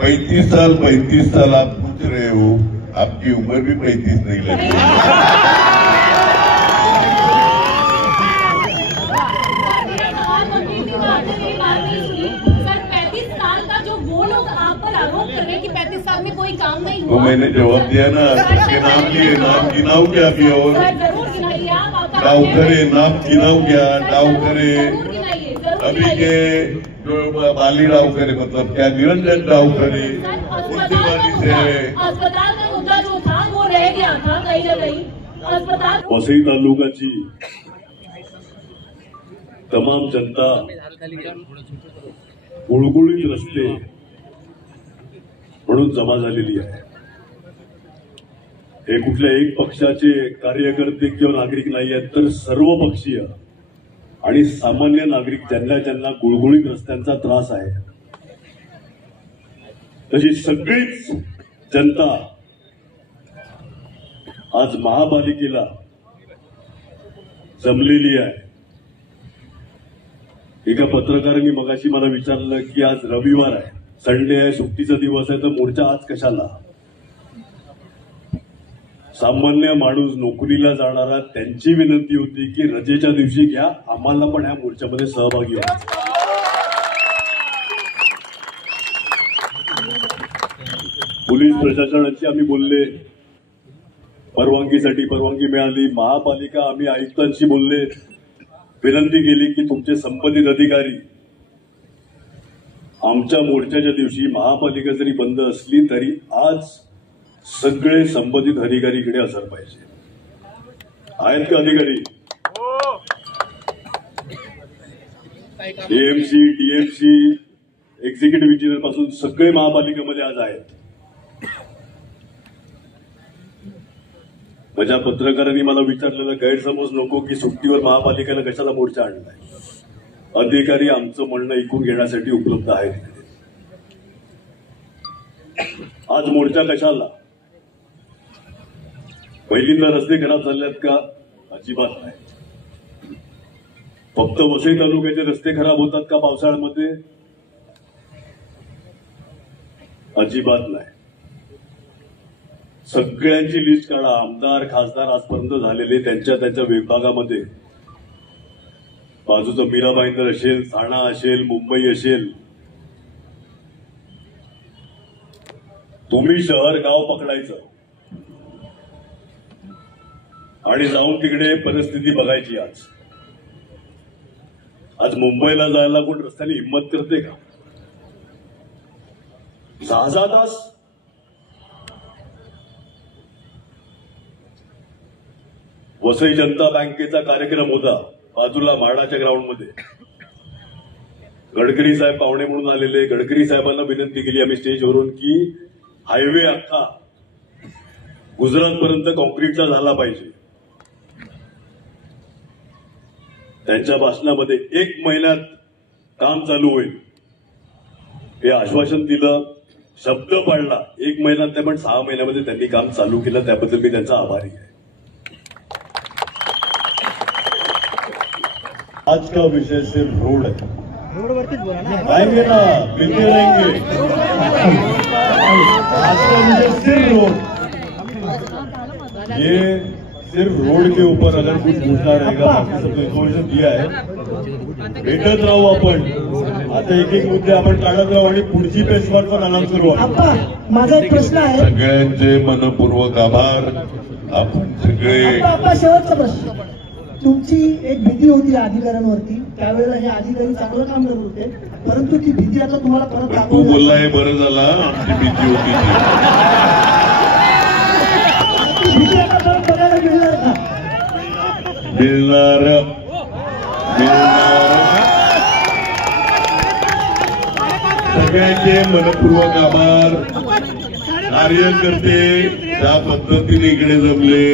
35 साल आप पूछ रहे हो, आपकी उम्र भी 35 नहीं लगी। कि 35 साल में कोई काम नहीं हुआ। तो मैंने जवाब दिया ना, इसके नाम लिए नाम गिनाऊ क्या अभी और नाव करे, नाम गिनाऊ क्या, नाव करे अभी के जो बाली राव करे, मतलब क्या निरंजन राव करे, अस्पताल का मुद्दा जो था वो रह गया था कहीं ना कहीं। अस्पताल वसई तालुक्याची तमाम जनता गुळगुळीत रस्ते म्हणून जमा झालेली आहे। हे कुठल्या एक पक्षाचे कार्यकर्ते किंवा नागरिक नाही आहेत, तर सर्व पक्षीय आणि सामान्य नागरिक ज्यांना गुळगुळीत रस्त्यांचा त्रास आहे, तशी सगळीच जनता आज महापालिकेला जमलेली आहे। एका पत्रकारांनी मगाशी मला विचारलं की आज रविवार आहे, संडे आहे, सुट्टीचा दिवस आहे, तर मोर्चा आज कशाला? सामान्य माणूस नोकरीला जाणारा त्यांची विनंती होती की रजेच्या दिवशी घ्या, आम्हाला पण ह्या मोर्चामध्ये सहभागी व्हा। पोलीस प्रशासनाची आम्ही बोलले, परवानगीसाठी परवानगी मिळाली। महापालिका आम्ही आयुक्तांशी बोलले, विनंती केली की तुमचे संबंधित अधिकारी आमच्या मोर्चाच्या दिवशी महापालिका जरी बंद असली तरी आज सगळे संबंधित अधिकारी इकडे असर पाहिजे। आहेत का अधिकारी? एएमसी, डीएमसी, एक्झिक्युटिव्ह इंजिनियर पासून सगळे महापालिकेमध्ये आज आहेत। माझ्या पत्रकारांनी मला विचारलेला गैरसमज नको की सुट्टीवर महापालिकेला कशाला मोर्चा आणलाय। अधिकारी आमचं म्हणणं ऐकून घेण्यासाठी उपलब्ध आहेत। आज मोर्चा कशाला? पहिल्यांदा रस्ते खराब झालेत का? अजिबात नाही। फक्त वसई तालुक्याचे रस्ते खराब होतात का पावसाळ्यामध्ये? अजिबात नाही। सगळ्यांची लिस्ट काढा, आमदार खासदार आजपर्यंत झालेले त्यांच्या विभागामध्ये, बाजूचं मीरा भाईंदर असेल, ठाणा असेल, मुंबई असेल, तुम्ही शहर गाव पकडायचं आणि जाऊन तिकडे परिस्थिती बघायची। आज मुंबईला जायला कोण रस्त्याने हिंमत करते का? 6 तास वसई जनता बँकेचा कार्यक्रम होता बाजूला म्हाडाच्या ग्राउंडमध्ये। गडकरी साहेब पाहुणे म्हणून आलेले, गडकरी साहेबांना विनंती केली आम्ही स्टेजवरून की हायवे अख्खा गुजरातपर्यंत कॉन्क्रीटचा झाला पाहिजे। त्यांच्या भाषणामध्ये 1 महिन्यात काम चालू होईल हे आश्वासन दिलं, शब्द पाळला। 1 महिन्यात नाही पण 6 महिन्यामध्ये त्यांनी काम चालू केलं, त्याबद्दल मी त्यांचा आभारी आहे। आज का विषय सिर्फ रोड है, आएंगे ना, मिलते रहेंगे। आज का विषय सिर्फ रोड, ये सिर्फ रोड के ऊपर अगर कुछ पूछना रहेगा, बाकी सबको इन्फॉर्मेशन दिया है, भेटत राहू आपण। आता एक मुद्दे आपण काढत राहू आणि पुढची प्रेसवार पण अनाउन्स करू। माझा एक प्रश्न आहे, सगळ्यांचे मनपूर्वक आभार। आपण सगळे शेवटचा प्रश्न, तुमची एक भीती होती अधिकाऱ्यांवरती, त्यावेळेला हे अधिकारी चांगलं काम करत होते, परंतु ती भीती आता तुम्हाला परत तू बोलला हे बरं झाला, आमची भीती होती ती भीती आता परत बघायला मिळणार का? मिळणार। सगळ्यांचे मनपूर्वक आभार। कार्यकर्ते त्या पद्धतीने इकडे जमले।